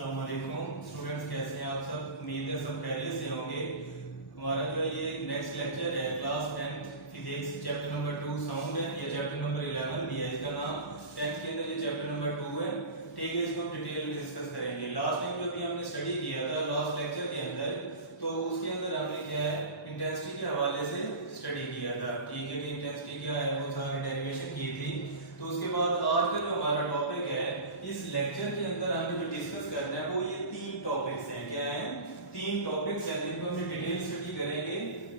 अस्सलाम वालेकुम स्टूडेंट्स, कैसे हैं आप सब। उम्मीद है सब खैरियत से होंगे। हमारा जो है ये नेक्स्ट लेक्चर है class 10th physics chapter number 2 sound है, या चैप्टर नंबर 11 भी है इसका नाम। 10th के अंदर ये चैप्टर नंबर 2 है, ठीक है। इसको हम डिटेल में डिस्कस करेंगे। लास्ट टाइम जो भी हमने स्टडी किया था लास्ट लेक्चर के अंदर, तो उसके अंदर हमने क्या है इंटेंसिटी के हवाले से स्टडी किया था, ठीक है, कि इंटेंसिटी क्या है वो सारी डेरिवेशन की थी। तो उसके बाद आज का जो हमारा टॉपिक है इस लेक्चर के अंदर हमें जो डिस्कस करना है वो ये तीन टॉपिक्स हैं। क्या है? तीन टॉपिक्स हैं जिनको हम डिटेल स्टडी करेंगे।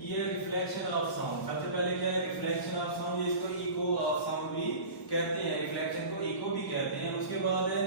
ये रिफ्लेक्शन ऑफ साउंड, सबसे पहले क्या है रिफ्लेक्शन ऑफ साउंड, इसको इको ऑफ साउंड भी कहते हैं, रिफ्लेक्शन को इको भी कहते हैं। उसके बाद है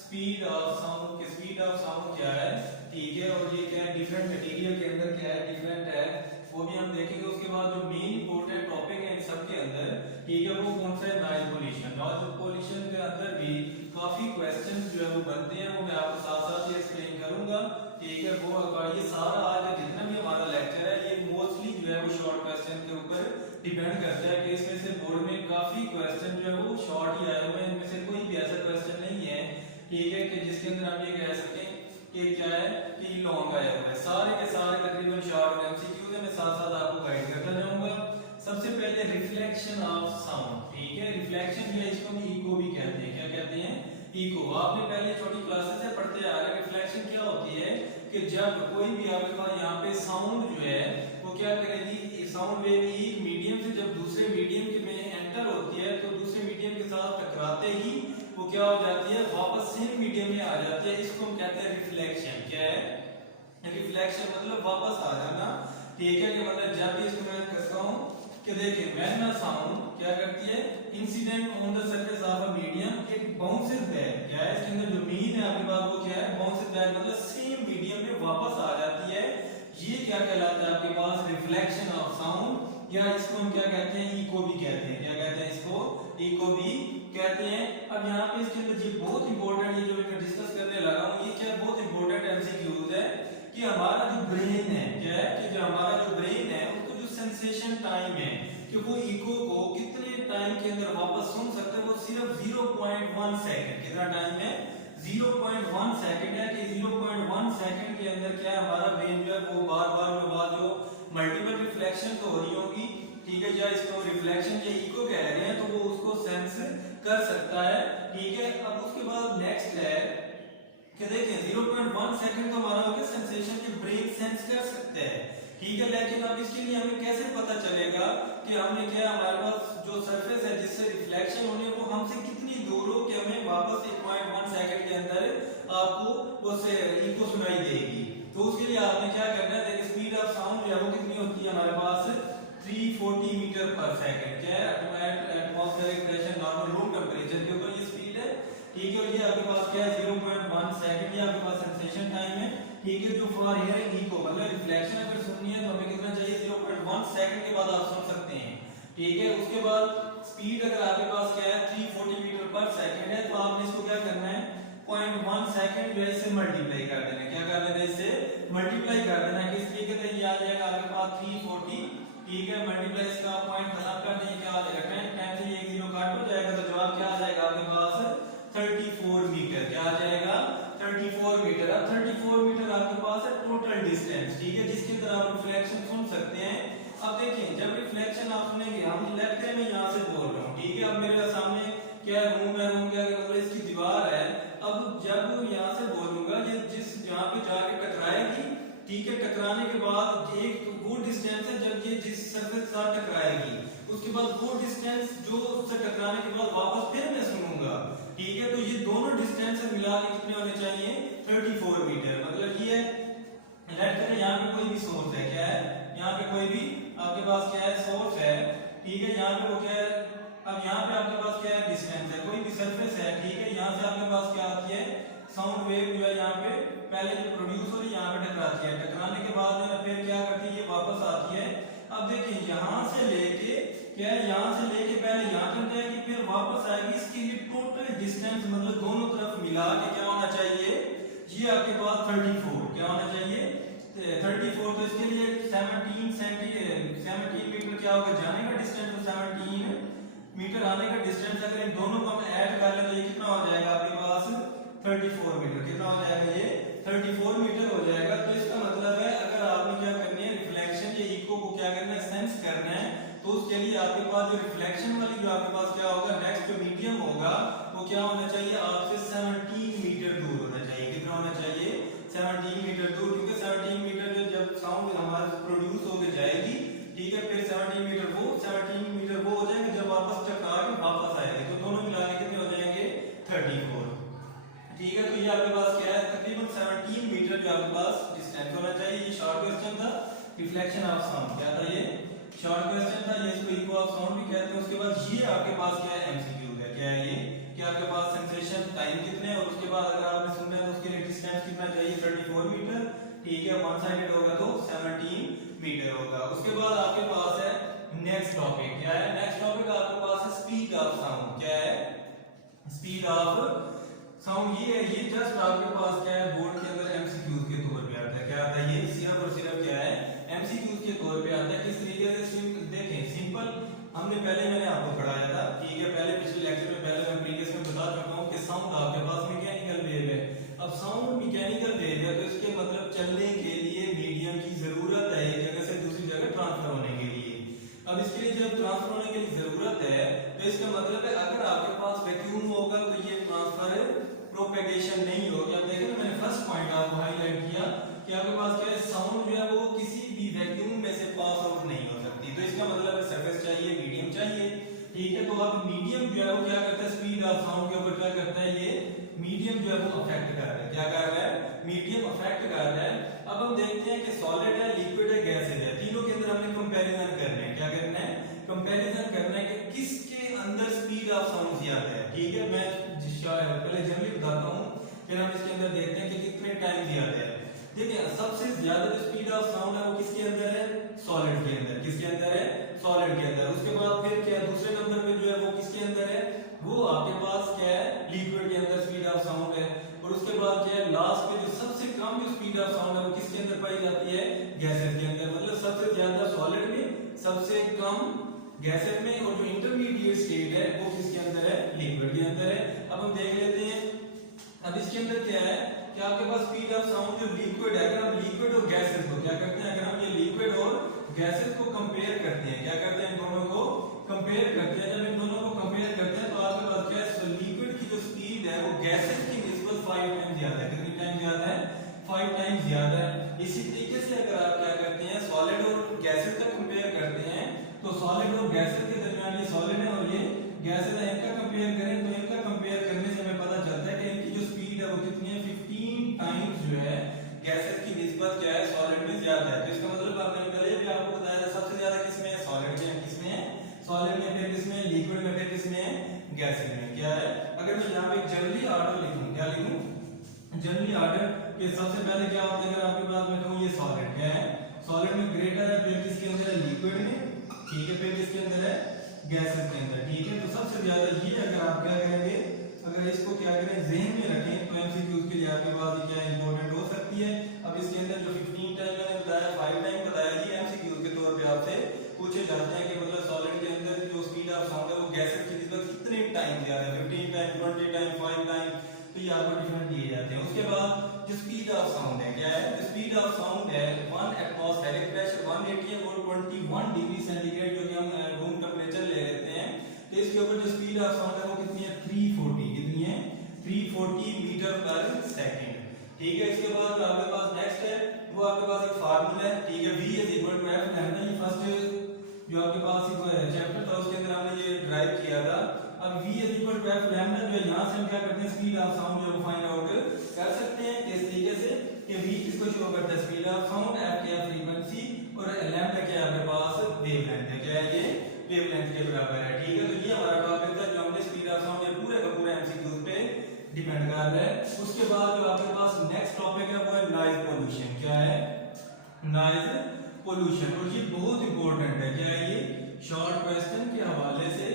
स्पीड ऑफ साउंड, के स्पीड ऑफ साउंड क्या है, ठीक है, और ये क्या है डिफरेंट मटेरियल के अंदर क्या है डिफरेंट है, वो भी हम देखेंगे। उसके बाद जो मेन इंपॉर्टेंट टॉपिक है इन सब के अंदर, ठीक है, वो कौन सा है नॉइज पोल्यूशन। नॉइज पोल्यूशन के अंदर भी काफी क्वेश्चंस जो है वो बनते हैं, वो मैं आपको साथ साथ ही एक्सप्लेन करूंगा, ठीक है। वो ये सारा आज का जितना भी हमारा लेक्चर है ये मोस्टली जो है वो शॉर्ट क्वेश्चन के ऊपर डिपेंड करता है कि इसमें से बोर्ड में काफी क्वेश्चन जो है वो शॉर्ट ही आए हुए हैं। इनमें से कोई भी ऐसा क्वेश्चन नहीं है, ठीक है, कि जिसके अंदर हम ये कह सकें कि क्या है कि लॉन्ग आया हुआ है। सारे के सारे तकरीबन शॉर्ट एमसीक्यू है, मैं साथ साथ आपको गाइड करता जाऊंगा। सबसे पहले रिफ्लेक्शन ऑफ साउंड, ठीक है। रिफ्लेक्शन जो है इसको हम इको भी कहते हैं। क्या कहते हैं? इको। आपने पहले छोटी क्लासेस से पढ़ते आ रहे हैं। रिफ्लेक्शन क्या होती है कि जब कोई भी आपके पास यहाँ पे साउंड जो है वो क्या करेगी, साउंड वेव एक मीडियम से जब दूसरे मीडियम के में एंटर होती है तो दूसरे मीडियम के साथ टकराते ही वो क्या हो जाती है वापस सेम मीडियम में आ जाती है। इसको हम कहते हैं रिफ्लेक्शन। क्या है? रिफ्लेक्शन मतलब वापस आ जाना, ठीक है। कि मतलब जब भी इसको मैं कहता हूँ कि देखिए व्हेन अ साउंड क्या करती है incident on the surface of a medium, it bounces back. क्या है इसके अंदर जो मीन है आपके पास वो क्या है बाउंसेस बैक, मतलब सेम मीडियम में वापस आ जाती है। ये क्या कहलाता है आपके पास रिफ्लेक्शन ऑफ साउंड, या इसको हम क्या कहते हैं इको भी कहते हैं। क्या कहते हैं इसको? इको भी कहते हैं। अब यहाँ पे इसके अंदर ये बहुत इंपॉर्टेंट, ये जो मैं डिस्कस करने लगा हूँ ये क्या बहुत इंपॉर्टेंट एमसीक्यूज है कि हमारा जो ब्रेन है, क्या है कि जो हमारा जो ब्रेन है उसको जो सेंसेशन टाइम है कि वो इको को कितने टाइम के अंदर वापस सुन सकते हैं, वो सिर्फ 0.1 सेकंड। कितना टाइम है? 0.1 सेकंड है। कि 0.1 सेकंड के अंदर क्या है हमारा ब्रेन जो है वो बार बार जो मल्टीपल रिफ्लेक्शन तो हो रही होगी, ठीक है, या इसको रिफ्लेक्शन या इको कह रहे हैं, तो वो उसको सेंस कर सकता है, ठीक है। अब उसके बाद नेक्स्ट है कि देखिए 0.1 सेकंड तो हमारा हो गया सेंसेशन के ब्रेन सेंस कर सकते हैं, ठीक है। लेकिन अब इसके लिए हमें कैसे पता चलेगा कि हमने क्या हमारे पास जो सरफेस है जिससे रिफ्लेक्शन होनी है वो हमसे कितनी दूर हो कि हमें वापस 1.1 सेकंड के अंदर आपको वो से इको सुनाई देगी। तो उसके लिए आपने क्या करना है, देखिए स्पीड ऑफ साउंड जो है वो कितनी होती है हमारे पास 340 मीटर पर सेकंड। क्या है atmospheric pressure normal room temperature के ऊपर ये स्पीड है, ठीक है। और ये आपके पास क्या है 0.1 सेकंड, ये आपके पास सेंसेशन टाइम है, ठीक है। जो फॉर हियरिंग इको मतलब रिफ्लेक्शन अगर सुननी है तो हमें कितना चाहिए 0.1 सेकंड के बाद आप सुन सकते हैं, ठीक है। उसके बाद स्पीड अगर आपके पास क्या है 340 मीटर पर सेकंड है, तो आपने इसको क्या करना है 0.1 सेकंड जो है इससे मल्टीप्लाई कर देना है। क्या कर देना है? इससे मल्टीप्लाई कर देना है। किस तरीके से ये आ जाएगा आपके पास 340, ठीक है, मल्टीप्लाई इसका पॉइंट खत्म कर देंगे, क्या आ जाएगा 10 10 से 1 0 काट हो जाएगा, तो जवाब क्या आ जाएगा आपके पास 34 मीटर। क्या आ जाएगा 34 मीटर। अब 34 मीटर आपके पास है टोटल डिस्टेंस, ठीक है, जिसके अंदर आप रिफ्लेक्शन सुन सकते हैं। अब देखिए जब रिफ्लेक्शन आप सुनेंगे, हम लेफ्ट में यहाँ से बोल रहा हूँ, ठीक है। अब मेरे सामने क्या रूम है, रूम क्या मतलब इसकी दीवार है। अब जब यहाँ से बोलूंगा ये जिस जहाँ पे जाके टकराएगी, ठीक है, टकराने के बाद एक वो डिस्टेंस है जब ये जिस सरफेस के साथ टकराएगी, उसके बाद वो डिस्टेंस जो उससे टकराने के बाद वापस फिर मैं सुनूंगा, ठीक है। तो ये दोनों डिस्टेंस मिला के कितने होने चाहिए 34 मीटर। मतलब ये लेट करें यहाँ पे कोई भी सोर्स है, क्या है यहाँ पे कोई भी आपके पास क्या है सोर्स है, ठीक है। यहाँ पे वो क्या है, अब यहाँ पे आपके पास क्या है डिस्टेंस है, कोई भी सरफेस है, ठीक है। यहाँ से आपके पास क्या आती है साउंड वेव जो है यहाँ पे पहले जो प्रोड्यूस हो रही है यहाँ पे टकराती है, टकराने के बाद फिर क्या करती है ये वापस आती है। अब देखिए यहाँ से लेके क्या है यहाँ से लेके पहले यहाँ तक जाएगी फिर वापस आएगी। इसके लिए टोटल डिस्टेंस मतलब दोनों तरफ मिला के क्या होना चाहिए ये आपके पास 34। क्या होना चाहिए 34। तो इसके लिए 17 मीटर क्या होगा जाने का डिस्टेंस, 17 मीटर आने का डिस्टेंस। अगर इन दोनों को हम ऐड कर लें तो ये कितना हो जाएगा आपके पास 34 मीटर। कितना हो जाएगा ये 34 मीटर हो जाएगा। तो इसका मतलब है अगर आपने क्या करनी है रिफ्लेक्शन या इको को क्या करना है सेंस करना है, तो उसके लिए आपके पास जो रिफ्लेक्शन वाली जो आपके पास क्या होगा नेक्स्ट जो मीडियम होगा वो क्या होना चाहिए आपसे 17 मीटर दूर होना चाहिए। कितना होना चाहिए 17 मीटर दूर, क्योंकि 17 मीटर जब साउंड हमारे प्रोड्यूस होकर जाएगी, ठीक है, फिर 17 मीटर वो हो जाएंगे जब वापस टकरा के वापस आएंगे, तो दोनों मिला के कितने हो जाएंगे 34। ठीक है, तो ये आपके पास क्या है तकरीबन 17 मीटर जो आपके पास डिस्टेंस होना चाहिए। ये शॉर्ट क्वेश्चन था, रिफ्लेक्शन ऑफ साउंड क्या था, ये शॉर्ट क्वेश्चन था, ये इसको इको ऑफ साउंड भी कहते हैं। उसके बाद ये आपके पास क्या है एमसीक्यू है, क्या है ये कि आपके पास सेंसेशन टाइम कितने और उसके बाद अगर आपने सुनना है तो उसके लिए डिस्टेंस कितना चाहिए 34 मीटर। ठीक है, वन साइडेड होगा तो 17 मीटर होगा। उसके बाद आपके पास है नेक्स्ट टॉपिक, क्या है नेक्स्ट टॉपिक आपके पास है स्पीड ऑफ साउंड। क्या है स्पीड ऑफ साउंड, ये है, ये जस्ट आपके पास क्या है बोर्ड के अंदर एमसीक्यूज के तौर पे आता है। क्या आता है ये सिर्फ और सिर्फ क्या है एमसीक्यूज के तौर पे आता है। किस तरीके से देखें सिंपल हमने मैंने आपको पढ़ाया था, ठीक है, पहले पिछले लेक्चर में पहले मैं प्रीवियस में बता चुका हूं कि साउंड आपके पास मैकेनिकल वेव है। अब साउंड मैकेनिकल वेव है तो इसके मतलब चलने के लिए मीडियम की जरूरत है एक जगह से दूसरी जगह ट्रांसफर होने के लिए। अब इसके लिए जब ट्रांसफर होने के लिए जरूरत है तो इसका मतलब है अगर आपके पास वैक्यूम होगा तो ये ट्रांसफर प्रोपेगेशन नहीं होगा। अब देखिए मैंने फर्स्ट पॉइंट आपको हाईलाइट किया कि आपके पास क्या है साउंड जो है वो किसी भी वैक्यूम में से पास आउट नहीं हो सकती, तो इसका मतलब है सरफेस चाहिए, मीडियम चाहिए। ठीक है, तो अब मीडियम जो है वो क्या करता है स्पीड ऑफ साउंड के ऊपर क्या करता है, ये मीडियम जो है वो अफेक्ट कर रहा है। क्या कर रहा है मीडियम अफेक्ट कर रहा है। अब हम देखते हैं कि सॉलिड है, लिक्विड है, गैसेज है, तीनों के अंदर हमने कंपैरिजन करना है। क्या करना है कंपैरिजन करना है कि किसके अंदर स्पीड ऑफ साउंड ज्यादा है। ठीक है, मैं पहले जनरली बताता हूं फिर हम इसके अंदर देखते हैं कि कितने टाइम ज्यादा है। देखिए सबसे ज्यादा जो स्पीड ऑफ साउंड है वो किसके अंदर है सॉलिड के अंदर। किसके अंदर है सॉलिड के अंदर। उसके बाद फिर क्या दूसरे नंबर पे जो है वो किसके अंदर है वो आपके पास क्या है लिक्विड के अंदर स्पीड ऑफ साउंड है। और उसके बाद क्या है लास्ट पे जो सबसे कम जो स्पीड ऑफ साउंड है वो किसके अंदर पाई जाती है गैसेस के अंदर। मतलब सबसे ज्यादा सॉलिड में, सबसे कम गैसेस में, और जो इंटरमीडिएट स्टेट है वो किसके अंदर है लिक्विड के अंदर है। अब हम देख लेते हैं अब इसके अंदर क्या है कि आपके पास स्पीड ऑफ साउंड जो लिक्विड है, अगर हम लिक्विड और गैसेस को क्या करते हैं, अगर हम ये लिक्विड और गैसेस को कंपेयर करते हैं, क्या करते हैं इन दोनों को कंपेयर करते हैं। जब इन दोनों को कंपेयर करते हैं तो आपके पास क्या है लिक्विड की जो स्पीड है वो गैसेस की निस्बत 5 टाइम ज्यादा है। कितनी टाइम ज्यादा है 5 टाइम ज्यादा है। इसी तरीके से अगर आप क्या करते हैं सॉलिड और गैसेस का कंपेयर करते हैं तो सॉलिड और गैसेस के दरमियान ये सॉलिड है और ये गैसेस है, इनका कंपेयर करें तो इनका कंपेयर करने से हमें पता चलता है कि इनकी जो स्पीड है वो कितनी है 15 टाइम्स जो है गैसेस की निस्बत क्या है सॉलिड में ज्यादा है। तो इसका मतलब आपने पहले भी आपको बताया था सबसे ज्यादा किसमें है सॉलिड में, किसमें है सॉलिड में, फिर किसमें लिक्विड में, फिर किसमें है गैसेस में। क्या है अगर मैं यहाँ पे जनरली ऑर्डर लिखूं, क्या लिखूं जनरली ऑर्डर कि सबसे पहले क्या होता है अगर आपके पास मैं कहूं ये सॉलिड क्या है सॉलिड में ग्रेटर है, फिर किसके अंदर है लिक्विड में, ठीक है, फिर किसके अंदर है गैसेस के अंदर। ठीक है, तो सबसे ज्यादा ये अगर आप क्या करेंगे अगर इसको क्या करें ज़हन में रखें तो एमसीक्यूज के लिए आपके पास क्या इंपॉर्टेंट हो सकती है। अब इसके अंदर जो 15 टाइम मैंने बताया 5 टाइम बताया जी एमसीक्यूज के तौर पे आपसे पूछे जाते हैं कि मतलब सॉलिड के अंदर जो स्पीड ऑफ साउंड है वो गैसेस की निस्बत कितने टाइम ज्यादा है 15 टाइम 20 टाइम 5 टाइम, तो ये आपको डिफरेंट दिए जाते हैं। उसके बाद जो स्पीड ऑफ साउंड है क्या है स्पीड ऑफ साउंड है 1 एटमॉस्फेरिक प्रेशर 180 और 21 डिग्री सेंटीग्रेड जो कि हम रूम टेंपरेचर ले लेते हैं, तो इसके ऊपर जो स्पीड ऑफ साउंड है वो कितनी है 340, कितनी है 340 मीटर पर सेकंड। ठीक है, इसके बाद आपके पास नेक्स्ट है वो आपके पास एक फार्मूला है, ठीक है, V is equal to F lambda. ये फर्स्ट जो आपके पास एक चैप्टर था उसके अंदर हमने ये ड्राइव किया था। अब V is equal to F lambda जो है यहां से हम क्या करते हैं स्पीड ऑफ साउंड जो है वो फाइंड आउट कर सकते हैं इस तरीके से कि V किसको शो करता है स्पीड ऑफ साउंड, F क्या फ्रीक्वेंसी और लैम्डा क्या आपके पास वेवलेंथ है, क्या है ये वेवलेंथ के बराबर है। ठीक है, तो ये हमारा टॉपिक था जो हमने स्पीड ऑफ साउंड ये पूरे का पूरा एमसीक्यूज पे डिपेंड कर रहा है। उसके बाद जो आपके पास नेक्स्ट टॉपिक है वो है नॉइज पोल्यूशन। क्या है नॉइज पोल्यूशन, और ये बहुत इंपॉर्टेंट है। क्या है ये शॉर्ट क्वेश्चन के हवाले से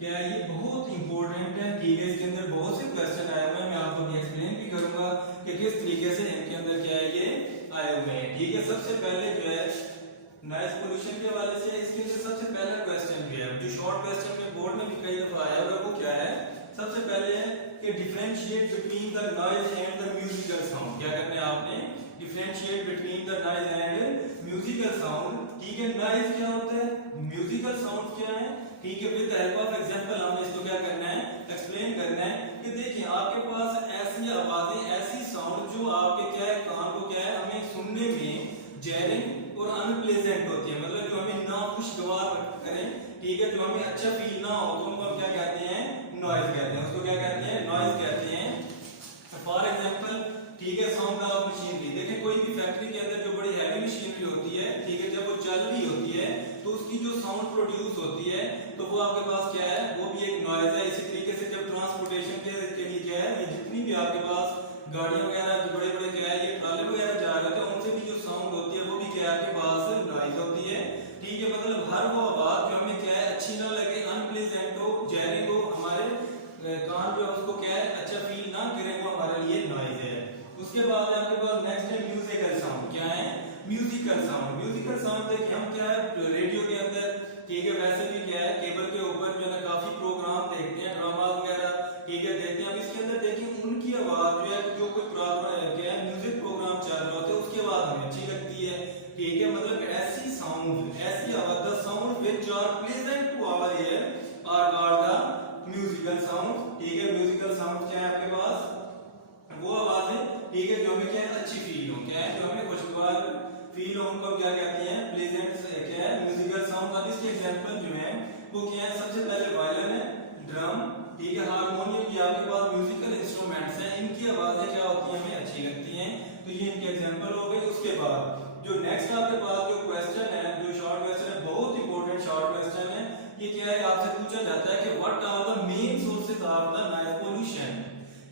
क्या है ये बहुत इंपॉर्टेंट है। ठीक है, इसके अंदर बहुत से क्वेश्चन आए हुए हैं, मैं आपको एक्सप्लेन भी करूंगा कि किस तरीके से इनके अंदर क्या है ये आए हुए हैं। ठीक है, सबसे पहले जो है नॉइज पोल्यूशन के हवाले से इसके अंदर सबसे पहला क्वेश्चन जो है जो शॉर्ट क्वेश्चन में बोर्ड में भी कई दफा आया है वो क्या है सबसे पहले है कि differentiate between the noise and the musical sound. क्या करना है आपने, differentiate between the noise and musical sound. ठीक है, नॉइज क्या होता है, म्यूजिकल साउंड क्या है। ठीक है, with the help of example हमने इसको क्या करना है, एक्सप्लेन करना है कि देखिए आपके पास ऐसी आवाजें, ऐसी साउंड जो आपके क्या है, कान को क्या है, हमें सुनने में जैरिंग और अनप्लेजेंट होती है, मतलब जो हमें ना खुशगवार करें। ठीक है, जो हमें अच्छा फील ना हो, तो उनको हम क्या कहते हैं, नॉइज कहते हैं। उसको क्या कहते हैं, नॉइज कहते हैं। फॉर एग्जांपल, ठीक है, साउंड ऑफ मशीनरी। देखिए कोई भी फैक्ट्री के अंदर जो बड़ी हैवी मशीनरी होती है, ठीक है, जब वो चल रही होती है तो उसकी जो साउंड प्रोड्यूस होती है, तो वो आपके पास क्या है, वो भी एक नॉइज है। इसी तरीके से जब ट्रांसपोर्टेशन के लिए क्या है, जितनी भी आपके पास गाड़ियां वगैरह, जो बड़े बड़े क्या है, ये ट्राले वगैरह जा रहे होते हैं, उनसे भी जो साउंड होती है वो भी क्या है, आपके पास नॉइज होती है। ठीक है, मतलब हर वो आवाज जो हमें क्या है, अच्छी ना लगे, अनप्लेजेंट हो, जैरिंग हो, हमारे कान जो है उसको क्या है, अच्छा फील ना करे, वो हमारे लिए नॉइज है। उसके बाद आपके पास नेक्स्ट है म्यूजिकल साउंड। क्या है, म्यूजिकल साउंड। म्यूजिकल साउंड देखिए हम क्या है, रेडियो के अंदर, ठीक है, वैसे भी क्या है, केबल के ऊपर जो है काफी प्रोग्राम देखते हैं, ड्रामा वगैरह, ठीक है, देखते हैं। अब इसके अंदर देखिए उनकी आवाज जो है, जो कोई प्रोग्राम क्या है, म्यूजिक प्रोग्राम चल रहा होता है, उसकी आवाज हमें अच्छी लगती है। ठीक है, मतलब ऐसी साउंड, ऐसी आवाज, the sound which are pleasant to our ear are called the musical sound. ठीक है, म्यूजिकल साउंड क्या है आपके पास, वो आवाजें, ठीक है, जो हमें क्या है, अच्छी फील हो, क्या है, जो हमें खुशगवार फील हो, उनको क्या कहते हैं, प्लेजेंट क्या है, म्यूजिकल साउंड। अब इसके एग्जांपल जो है वो क्या है, सबसे पहले वायलिन है, ड्रम, ठीक है, हारमोनियम, ये आपके पास म्यूजिकल इंस्ट्रूमेंट्स हैं, इनकी आवाजें क्या होती हैं, हमें अच्छी लगती हैं। तो ये इनके एग्जांपल हो गए। उसके बाद जो नेक्स्ट आपके पास जो क्वेश्चन है, जो शॉर्ट क्वेश्चन है, बहुत इंपॉर्टेंट शॉर्ट क्वेश्चन है, ये क्या है, आपसे पूछा जाता है कि what are the main sources of the noise pollution.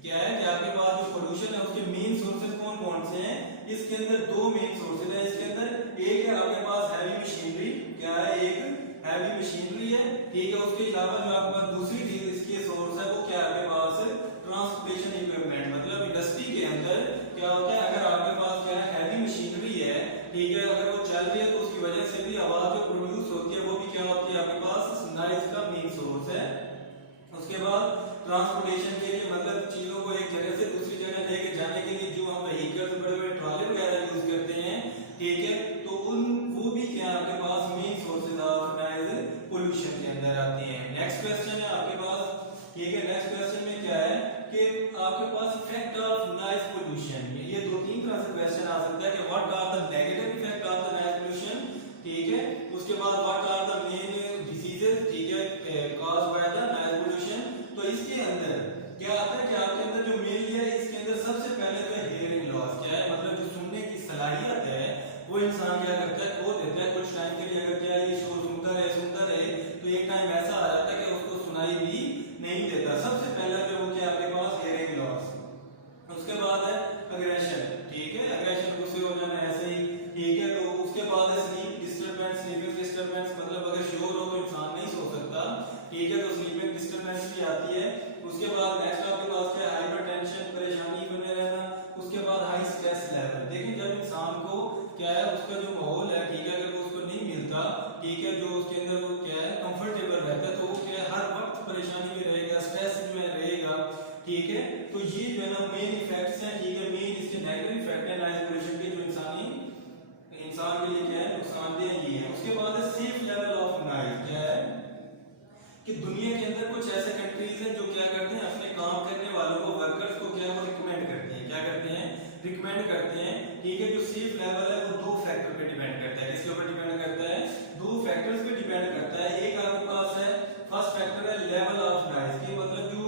क्या है कि आपके पास जो पोल्यूशन है उसके मेन सोर्सेज कौन कौन से हैं। इसके अंदर दो मेन सोर्सेज हैं। इसके अंदर एक है आपके पास हैवी मशीनरी, क्या है, एक हैवी मशीनरी है। ठीक है, उसके अलावा जो आपके पास दूसरी चीज इसकी सोर्स है, वो क्या है, आपके पास ट्रांसपोर्टेशन इक्विपमेंट, मतलब इंडस्ट्री के अंदर क्या होता है, अगर आपके पास क्या है, हैवी मशीनरी है, ठीक है, अगर वो चल रही है तो उसकी वजह से भी आवाज जो प्रोड्यूस होती है वो भी क्या होती है, आपके पास नॉइज का मेन सोर्स है। उसके बाद ट्रांसपोर्टेशन के लिए, मतलब चीजों को एक जगह से दूसरी जगह लेके जाने के लिए जो हम व्हीकल्स, बड़े बड़े ट्रॉले वगैरह यूज करते हैं, ठीक है, तो उन वो भी क्या आपके पास main sources of noise pollution के अंदर आते हैं। नेक्स्ट क्वेश्चन है आपके पास, ठीक है, नेक्स्ट क्वेश्चन में क्या है कि आपके पास इफेक्ट ऑफ नॉइज पोल्यूशन। ये दो तीन तरह से क्वेश्चन आ सकता है कि what are the negative effect of the noise pollution, ठीक है, उसके बाद what are the main diseases, ठीक है, caused by the noise pollution. तो इसके अंदर क्या आता है कि आपके अंदर जो मेन है, इसके अंदर सबसे पहले तो हियरिंग लॉस। क्या है, मतलब जो सुनने की सलाहियत है वो इंसान क्या करता है, खो देता है कुछ टाइम के लिए। अगर क्या ये शोर सुनता रहे तो एक टाइम ऐसा आ जाता है कि उसको सुनाई भी नहीं देता। सबसे पहला जो वो क्या आपके पास हियरिंग लॉस। उसके बाद है अग्रेशन, ठीक है, अग्रेशन गुस्से हो जाना ऐसे ही, ठीक है। तो उसके बाद है स्लीप डिस्टरबेंस, स्लीपिंग डिस्टरबेंस, मतलब अगर शोर हो तो इंसान नहीं सो सकता, ठीक है, तो स्लीपिंग डिस्टरबेंस भी आती है। उसके बाद नेक्स्ट आपके पास क्या है, हाइपरटेंशन, परेशानी बने रहना। उसके बाद हाई स्ट्रेस लेवल। देखिए जब इंसान को क्या है, उसका जो माहौल है, ठीक है, अगर वो उसको नहीं मिलता, ठीक है, जो उसके अंदर वो क्या है, कंफर्टेबल रहता है, तो वो क्या है, हर वक्त परेशानी में रहेगा, स्ट्रेस में रहेगा, ठीक है। तो ये जो है ना मेन इफेक्ट्स हैं, ठीक है, मेन इसके नेगेटिव इफेक्ट है नॉइज पोल्यूशन के, जो इंसान के लिए क्या है, नुकसानदेह ये है। उसके बाद है सेफ लेवल ऑफ नॉइज। क्या है कि दुनिया के अंदर कुछ ऐसे कंट्रीज हैं जो क्या करते हैं, अपने काम करने वालों को, वर्कर्स को क्या है, वो रिकमेंड करते हैं। क्या करते हैं, रिकमेंड करते हैं, ठीक है। जो सेफ लेवल है वो दो फैक्टर पे डिपेंड करता है। किसके ऊपर डिपेंड करता है, दो फैक्टर्स पे डिपेंड करता है। एक आपके पास है, फर्स्ट फैक्टर है लेवल ऑफ नॉइज, की मतलब जो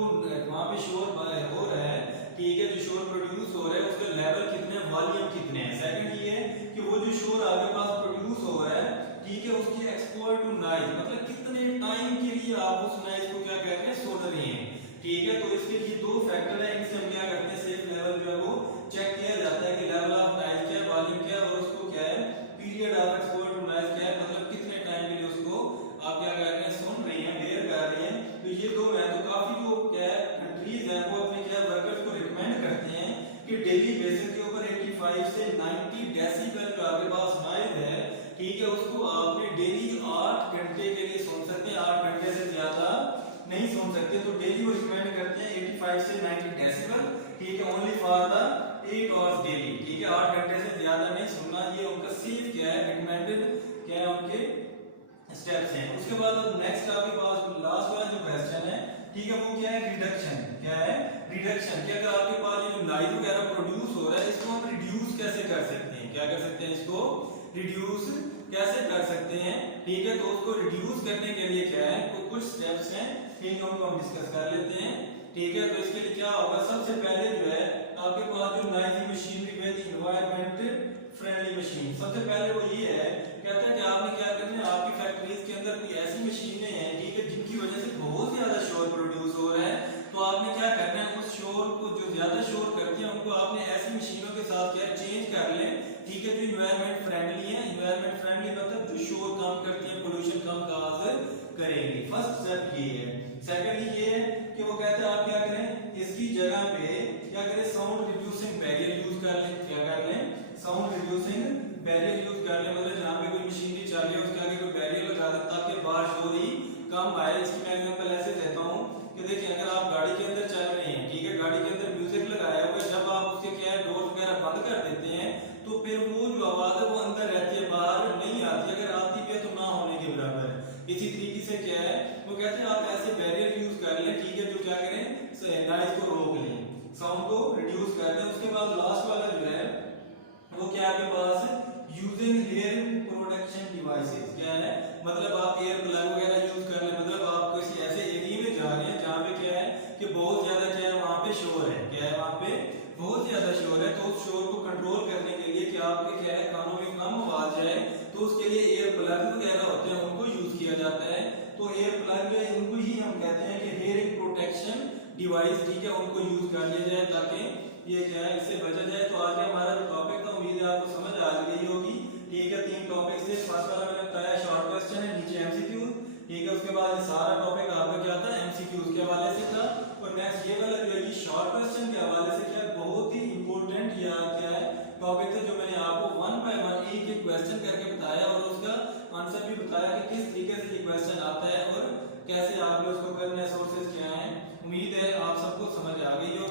वहां पे शोर हो रहा है, ठीक है, जो शोर प्रोड्यूस हो रहा है उसका लेवल कितने, वॉल्यूम कितने हैं। सेकंड ये है कि वो जो शोर आपके पास प्रोड्यूस हो रहा है, ठीक है, उसकी एक्सपोजर टू नॉइज, मतलब कितने टाइम के लिए आप उस नॉइज को क्या कर रहे हैं, सुन रहे हैं, ठीक है। तो इसके लिए दो फैक्टर है, इनसे हम क्या करते हैं, सेफ लेवल जो है वो चेक किया जाता है कि लेवल ऑफ नॉइज क्या है, वॉल्यूम क्या है, और उसको क्या है, period of exposure to noise क्या है, मतलब कितने टाइम के लिए उसको आप क्या कर रहे हैं, सुन रहे हैं, बेयर कर रहे हैं। तो ये दो है। तो काफी जो क्या है कंट्रीज है वो अपने क्या वर्कर्स को रिकमेंड करते हैं कि डेली बेसिस के ऊपर 85 से 90 डेसिबल जो आपके पास नॉइज है, ठीक है, उसको आपने डेली 8 घंटे के लिए सुन सकते हैं। 8 घंटे से ज्यादा नहीं सुन सकते, तो डेली वो रिकमेंड करते हैं 85 से 90 डेसिबल, ठीक है, only for the 8 hours daily, ठीक है, 8 घंटे से ज्यादा नहीं सुनना, ये उनका सेफ क्या है, रिकमेंडेड क्या है, उनके स्टेप्स हैं। उसके बाद नेक्स्ट आपके पास लास्ट वाला जो क्वेश्चन है, ठीक है, वो क्या है, रिडक्शन, क्या है, रिडक्शन, क्या अगर आपके पास ये जो नॉइज वगैरह प्रोड्यूस हो रहा है, इसको हम रिड्यूस कैसे कर सकते हैं, क्या कर सकते हैं, इसको रिड्यूस कैसे कर सकते हैं, ठीक है, तो उसको रिड्यूस करने के लिए क्या है, तो कुछ स्टेप्स हैं, ठीक है, उनको हम डिस्कस कर लेते हैं, ठीक है। तो इसके लिए क्या होगा, सबसे पहले जो है आपके पास जो noisy machinery with environment friendly machine, सबसे पहले वो ये है, कहता है कि आपने क्या करना है, आपकी फैक्ट्रीज के अंदर कोई ऐसी मशीनें हैं, ठीक है, जिनकी वजह से बहुत ज्यादा शोर प्रोड्यूस हो रहा है, तो आपने क्या करना है, उस शोर को, जो ज्यादा शोर करते हैं उनको आपने ऐसी मशीनों के साथ क्या चेंज कर लें, ठीक है, जो इन्वायरमेंट फ्रेंडली है, इन्वायरमेंट फ्रेंडली मतलब जो शोर कम करती है, पोल्यूशन कम काज करेंगी। फर्स्ट स्टेप ये है। सेकंडली ये है कि वो कहते हैं आप क्या करें, इसकी जगह पे क्या करें, साउंड रिड्यूसिंग बैरियर यूज कर लें, क्या कर लें, साउंड रिड्यूसिंग बैरियर यूज कर लें, मतलब जहां पे कोई मशीनरी चल रही है उसके आगे कोई बैरियर लगा दें ताकि बाहर शोर ही कम आए। इसकी मैं एग्जांपल ऐसे देता हूं कि देखिए, अगर आप गाड़ी के अंदर चल रहे हैं, ठीक है, गाड़ी के अंदर म्यूजिक लगाया हुआ है, जब आप उसके क्या है डोर वगैरह बंद कर देते हैं, तो फिर वो जो आवाज है वो अंदर रहती है, बाहर नहीं आती, अगर आती भी है तो ना होने के बराबर है। इसी तरीके से क्या है, वो कहते हैं आप ऐसे बैरियर यूज कर लें, ठीक है, जो क्या करें, नॉइज को रोक लें, साउंड को रिड्यूस कर दें। उसके बाद लास्ट वाला जो है वो क्या है आपके पास, यूजिंग एयर प्रोटेक्शन डिवाइसेस, क्या है, मतलब आप एयर प्लग वगैरह यूज कर लें, मतलब आप किसी ऐसे एरिया में जा रहे हैं जहाँ पे क्या है कि बहुत ज्यादा क्या है वहाँ पे शोर है, क्या है, वहाँ पे बहुत ज्यादा शोर है, तो उस शोर को कंट्रोल करने के लिए कि आपके क्या है कानों में कम आवाज जाए, तो उसके लिए एयर प्लग वगैरह होते हैं, उनको यूज किया जाता है। तो एयर प्लग उनको ही हम कहते हैं कि हेयरिंग प्रोटेक्शन डिवाइस, ठीक है, उनको यूज कर लिया जाए ताकि ये क्या है इससे बचा जाए। तो आज हमारा जो टॉपिक था, उम्मीद है आपको समझ आ गई होगी, ठीक है। 3 टॉपिक से, फर्स्ट वाला मैंने बताया शॉर्ट क्वेश्चन है, नीचे एमसीक्यू, ठीक है, उसके बाद ये सारा टॉपिक आपका क्या था, एमसीक्यूज के हवाले से था, और नेक्स्ट ये वाला जो है कि शॉर्ट क्वेश्चन के हवाले से क्या बहुत ही इंपॉर्टेंट या क्या है टॉपिक था, जो मैंने आपको 1 बाय 1 एक एक क्वेश्चन करके बताया और उसका आंसर भी बताया कि किस तरीके से ये क्वेश्चन आता है और कैसे आपने उसको करना है, सोर्सेज क्या है। उम्मीद है आप सबको समझ आ गई हो।